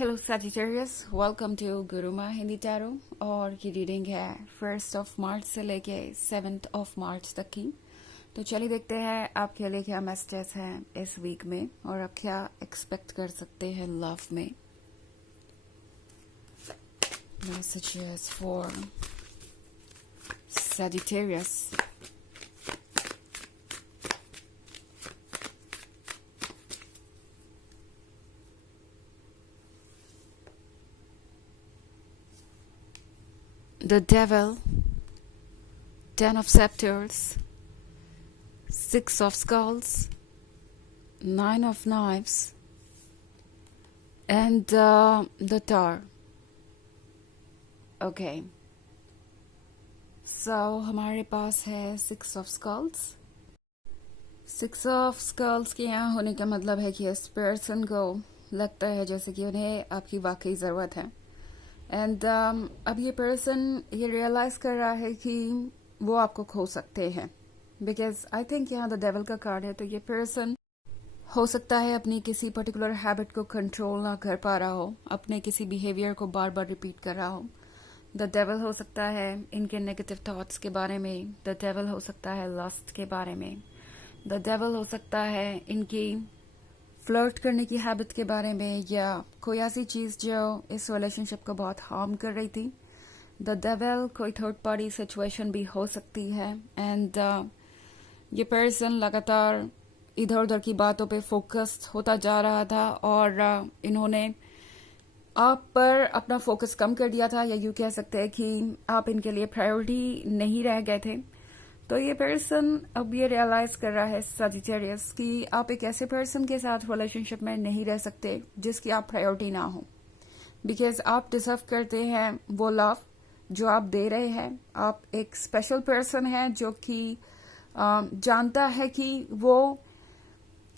Hello Sagittarius, welcome to Guruma Hindi tarot. और ये reading है 1 मार्च से लेके 7 मार्च तक की। तो चलिए देखते हैं आपके लिए क्या मैसेजेस हैं इस वीक में और आप क्या एक्सपेक्ट कर सकते हैं लव में। Messages for Sagittarius. The Devil, 10 of Scepters, 6 of Skulls, 9 of Knives, and the Tower. Okay. So हमारे पास है 6 of Skulls. 6 of Skulls के यहाँ होने का मतलब है कि इस पर्सन को लगता है जैसे कि उन्हें आपकी वाकई ज़रूरत है। एंड अब ये पर्सन ये रियलाइज कर रहा है कि वो आपको खो सकते हैं, बिकॉज आई थिंक यहाँ द डेविल का कार्ड है। तो ये पर्सन हो सकता है अपनी किसी पर्टिकुलर हैबिट को कंट्रोल ना कर पा रहा हो, अपने किसी बिहेवियर को बार बार रिपीट कर रहा हो। द डेविल हो सकता है इनके नेगेटिव थॉट्स के बारे में, द डेविल हो सकता है लस्ट के बारे में, द डेविल हो सकता है इनकी फ्लर्ट करने की हैबिट के बारे में, या कोई ऐसी चीज़ जो इस रिलेशनशिप को बहुत हार्म कर रही थी। द डेविल कोई थर्ड पार्टी सिचुएशन भी हो सकती है। एंड ये पर्सन लगातार इधर उधर की बातों पे फोकस्ड होता जा रहा था और इन्होंने आप पर अपना फोकस कम कर दिया था, या यूँ कह सकते हैं कि आप इनके लिए प्रायोरिटी नहीं रह गए थे। तो ये पर्सन अब ये रियलाइज कर रहा है सजिटेरियस कि आप एक ऐसे पर्सन के साथ रिलेशनशिप में नहीं रह सकते जिसकी आप प्रायोरिटी ना हो, बिकॉज आप डिजर्व करते हैं वो लव जो आप दे रहे हैं। आप एक स्पेशल पर्सन है जो कि जानता है कि वो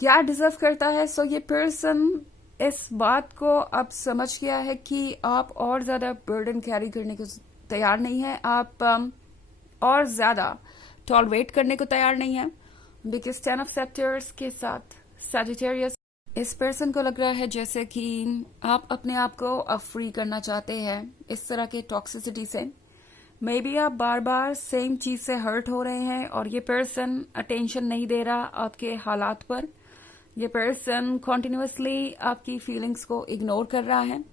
क्या डिजर्व करता है। सो ये पर्सन इस बात को अब समझ गया है कि आप और ज्यादा बर्डन कैरी करने को तैयार नहीं है, आप और ज्यादा टॉलरेट करने को तैयार नहीं है। बिकॉज 10 ऑफ सेप्टर्स के साथ सजिटेरियस इस पर्सन को लग रहा है जैसे कि आप अपने आप को अब फ्री करना चाहते हैं इस तरह के टॉक्सिसिटी से। मे बी आप बार बार सेम चीज से हर्ट हो रहे हैं और ये पर्सन अटेंशन नहीं दे रहा आपके हालात पर। ये पर्सन कॉन्टिन्यूसली आपकी फीलिंग्स को इग्नोर कर रहा है।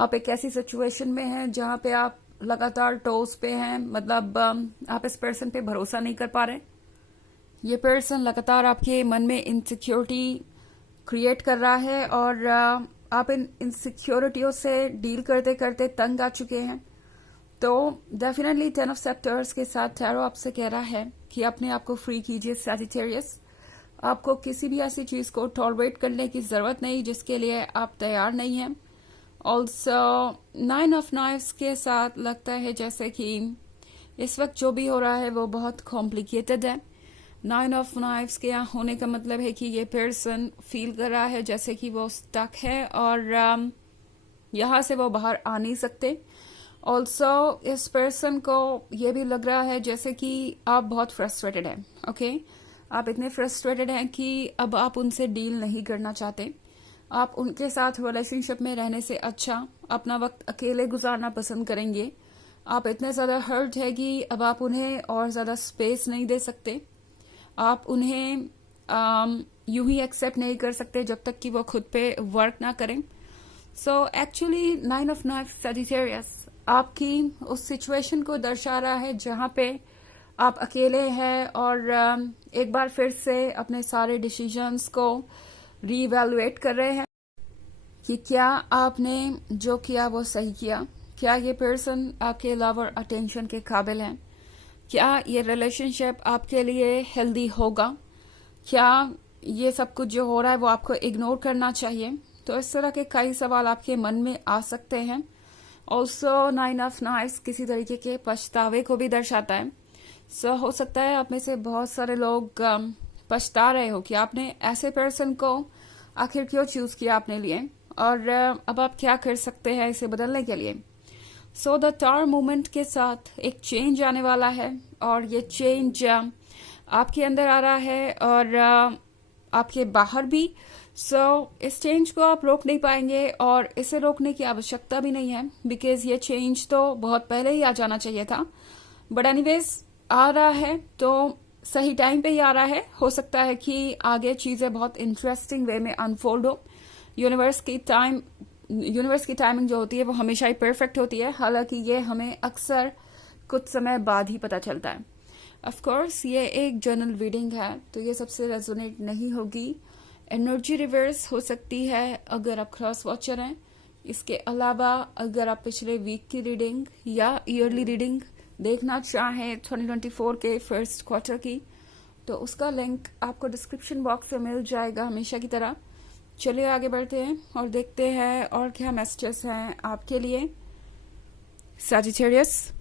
आप एक ऐसी सिचुएशन में हैं जहां पे आप लगातार टोस पे हैं, मतलब आप इस पर्सन पे भरोसा नहीं कर पा रहे। ये पर्सन लगातार आपके मन में इनसिक्योरिटी क्रिएट कर रहा है और आप इन इनसिक्योरिटियों से डील करते करते तंग आ चुके हैं। तो डेफिनेटली 10 ऑफ सेप्टर्स के साथ टैरो आपसे कह रहा है कि अपने आप को फ्री कीजिए सजिटेरियस। आपको किसी भी ऐसी चीज को टॉलरेट करने की जरूरत नहीं जिसके लिए आप तैयार नहीं हैं। ऑल्सो 9 ऑफ नाइव्स के साथ लगता है जैसे कि इस वक्त जो भी हो रहा है वो बहुत कॉम्प्लिकेटेड है। 9 ऑफ नाइव्स के यहाँ होने का मतलब है कि ये पर्सन फील कर रहा है जैसे कि वो स्टक है और यहाँ से वो बाहर आ नहीं सकते। ऑल्सो इस पर्सन को ये भी लग रहा है जैसे कि आप बहुत फ्रस्ट्रेटेड हैं। ओके, आप इतने फ्रस्ट्रेटेड हैं कि अब आप उनसे डील नहीं करना चाहते। आप उनके साथ रिलेशनशिप में रहने से अच्छा अपना वक्त अकेले गुजारना पसंद करेंगे। आप इतने ज्यादा हर्ट है कि अब आप उन्हें और ज्यादा स्पेस नहीं दे सकते। आप उन्हें यूं ही एक्सेप्ट नहीं कर सकते जब तक कि वो खुद पे वर्क ना करें। So actually 9 of knives Sagittarius आपकी उस सिचुएशन को दर्शा रहा है जहां पे आप अकेले हैं और एक बार फिर से अपने सारे डिसीजंस को रीवैल्यूएट कर रहे हैं कि क्या आपने जो किया वो सही किया। क्या ये पर्सन आपके लव और अटेंशन के काबिल है? क्या ये रिलेशनशिप आपके लिए हेल्दी होगा? क्या ये सब कुछ जो हो रहा है वो आपको इग्नोर करना चाहिए? तो इस तरह के कई सवाल आपके मन में आ सकते हैं। ऑल्सो 9 ऑफ नाइव्स किसी तरीके के पछतावे को भी दर्शाता है। सो हो सकता है आप में से बहुत सारे लोग पछता रहे हो कि आपने ऐसे पर्सन को आखिर क्यों चूज किया अपने लिए, और अब आप क्या कर सकते हैं इसे बदलने के लिए। सो द टावर मूवमेंट के साथ एक चेंज आने वाला है और ये चेंज आपके अंदर आ रहा है और आपके बाहर भी। इस चेंज को आप रोक नहीं पाएंगे और इसे रोकने की आवश्यकता भी नहीं है, बिकॉज ये चेंज तो बहुत पहले ही आ जाना चाहिए था। बट एनीवेज आ रहा है तो सही टाइम पे ही आ रहा है। हो सकता है कि आगे चीजें बहुत इंटरेस्टिंग वे में अनफोल्ड हो। यूनिवर्स की टाइमिंग जो होती है वो हमेशा ही परफेक्ट होती है, हालांकि ये हमें अक्सर कुछ समय बाद ही पता चलता है। ऑफ कोर्स ये एक जर्नल रीडिंग है, तो ये सबसे रेजोनेट नहीं होगी। एनर्जी रिवर्स हो सकती है अगर आप क्रॉस वॉचर हैं। इसके अलावा अगर आप पिछले वीक की रीडिंग या ईयरली रीडिंग देखना चाहें 2024 के फर्स्ट क्वार्टर की, तो उसका लिंक आपको डिस्क्रिप्शन बॉक्स में मिल जाएगा हमेशा की तरह। चलिए आगे बढ़ते हैं और देखते हैं और क्या मैसेजेस हैं आपके लिए। Sagittarius,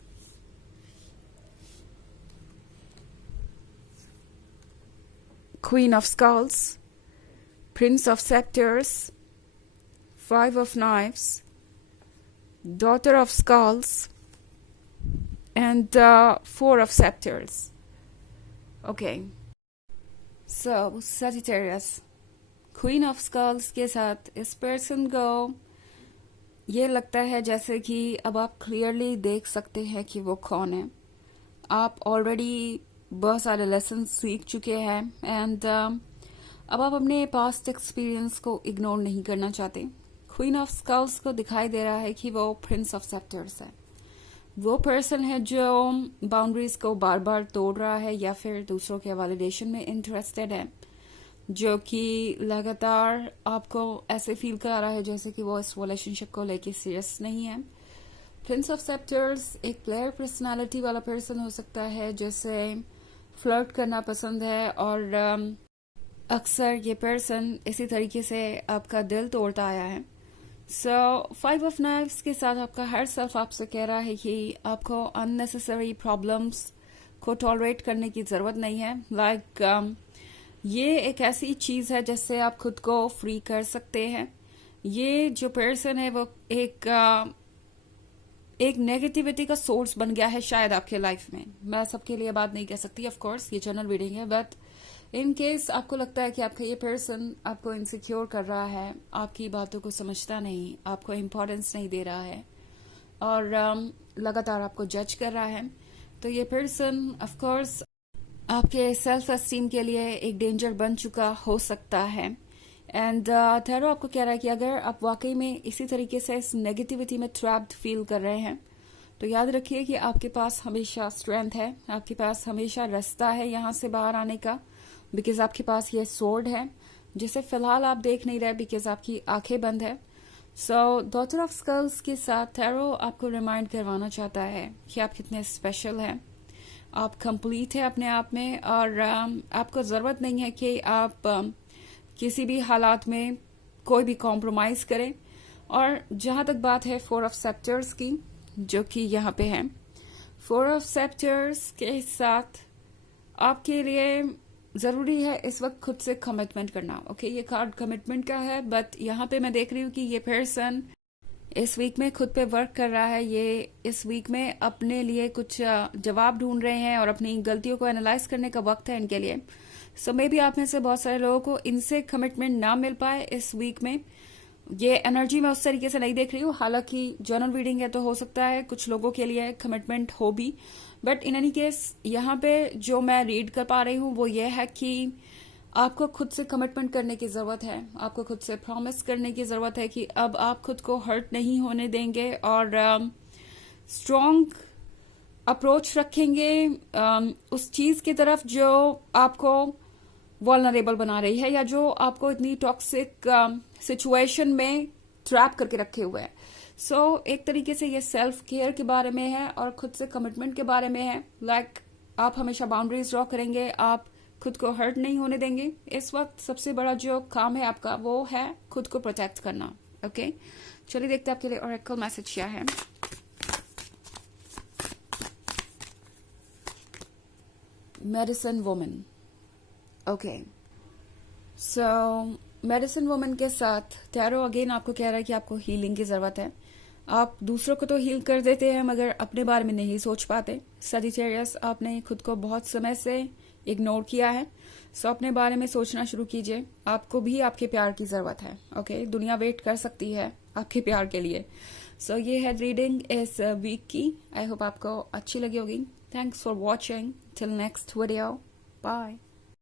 Queen of Skulls, Prince of Scepters, Five of Knives, Daughter of Skulls, and Four of Scepters. Okay. So, Sagittarius, Queen of Skulls के साथ इस पर्सन को ये लगता है जैसे कि अब आप क्लियरली देख सकते हैं कि वो कौन है। आप ऑलरेडी बहुत सारे लेसन सीख चुके हैं एंड अब आप अपने पास्ट एक्सपीरियंस को इग्नोर नहीं करना चाहते। क्वीन ऑफ स्कल्स को दिखाई दे रहा है कि वो प्रिंस ऑफ सेप्टर्स है। वो पर्सन है जो बाउंड्रीज को बार बार तोड़ रहा है या फिर दूसरों के वैलिडेशन में इंटरेस्टेड है, जो कि लगातार आपको ऐसे फील करा रहा है जैसे कि वो इस रिलेशनशिप को लेके सीरियस नहीं है। प्रिंस ऑफ सेप्टर्स एक प्लेयर पर्सनालिटी वाला पर्सन हो सकता है, जैसे फ्लर्ट करना पसंद है और अक्सर ये पर्सन इसी तरीके से आपका दिल तोड़ता आया है। फाइव ऑफ नाइव्स के साथ आपका हर सेल्फ आपसे कह रहा है कि आपको अननेसेसरी प्रॉब्लम्स को टॉलरेट करने की जरूरत नहीं है। ये एक ऐसी चीज है जिससे आप खुद को फ्री कर सकते हैं। ये जो पर्सन है वो एक नेगेटिविटी का सोर्स बन गया है शायद आपके लाइफ में। मैं सबके लिए बात नहीं कह सकती, ऑफ कोर्स ये जनरल रीडिंग है, बट इन केस आपको लगता है कि आपका ये पर्सन आपको इनसिक्योर कर रहा है, आपकी बातों को समझता नहीं, आपको इम्पोर्टेंस नहीं दे रहा है और लगातार आपको जज कर रहा है, तो ये पर्सन ऑफ कोर्स आपके सेल्फ एस्टीम के लिए एक डेंजर बन चुका हो सकता है। एंड थैरो आपको कह रहा है कि अगर आप वाकई में इसी तरीके से इस नेगेटिविटी में ट्रैप्ड फील कर रहे हैं, तो याद रखिए कि आपके पास हमेशा स्ट्रेंथ है, आपके पास हमेशा रास्ता है यहाँ से बाहर आने का, बिकॉज आपके पास ये स्वॉर्ड है जिसे फिलहाल आप देख नहीं रहे बिकॉज आपकी आंखें बंद है। डॉटर ऑफ स्कल्स के साथ थैरो आपको रिमाइंड करवाना चाहता है कि आप कितने स्पेशल हैं, आप कंप्लीट है अपने आप में और आपको जरूरत नहीं है कि आप किसी भी हालात में कोई भी कॉम्प्रोमाइज करें। और जहां तक बात है फोर ऑफ सेप्टर्स की, जो कि यहाँ पे है, फोर ऑफ सेप्टर्स के साथ आपके लिए जरूरी है इस वक्त खुद से कमिटमेंट करना। ओके, ये कार्ड कमिटमेंट का है, बट यहाँ पे मैं देख रही हूँ कि ये पर्सन इस वीक में खुद पे वर्क कर रहा है। ये इस वीक में अपने लिए कुछ जवाब ढूंढ रहे हैं और अपनी गलतियों को एनालाइज करने का वक्त है इनके लिए। मे बी आप में से बहुत सारे लोगों को इनसे कमिटमेंट ना मिल पाए इस वीक में। ये एनर्जी मैं उस तरीके से नहीं देख रही हूँ, हालांकि जर्नल रीडिंग है तो हो सकता है कुछ लोगों के लिए कमिटमेंट हो भी, बट इन एनी केस यहाँ पे जो मैं रीड कर पा रही हूँ वो ये है कि आपको खुद से कमिटमेंट करने की जरूरत है, आपको खुद से प्रॉमिस करने की जरूरत है कि अब आप खुद को हर्ट नहीं होने देंगे और स्ट्रॉन्ग अप्रोच रखेंगे उस चीज की तरफ जो आपको वल्नरेबल बना रही है या जो आपको इतनी टॉक्सिक सिचुएशन में ट्रैप करके रखे हुए हैं। एक तरीके से ये सेल्फ केयर के बारे में है और खुद से कमिटमेंट के बारे में है। आप हमेशा बाउंड्रीज ड्रॉ करेंगे, आप खुद को हर्ट नहीं होने देंगे। इस वक्त सबसे बड़ा जो काम है आपका वो है खुद को प्रोटेक्ट करना। ओके, चलिए देखते हैं आपके लिए ऑरेकल मैसेज क्या है। Medicine woman. Okay, medicine woman के साथ टैरो अगेन आपको कह रहा है कि आपको हीलिंग की जरूरत है। आप दूसरों को तो हील कर देते हैं मगर अपने बारे में नहीं सोच पाते। सजिटेरियस, आपने खुद को बहुत समय से इग्नोर किया है। सो अपने बारे में सोचना शुरू कीजिए, आपको भी आपके प्यार की जरूरत है। ओके, दुनिया वेट कर सकती है आपके प्यार के लिए। सो ये है रीडिंग इस वीक की। आई होप आपको अच्छी लगी होगी। Thanks for watching. Till next video, bye.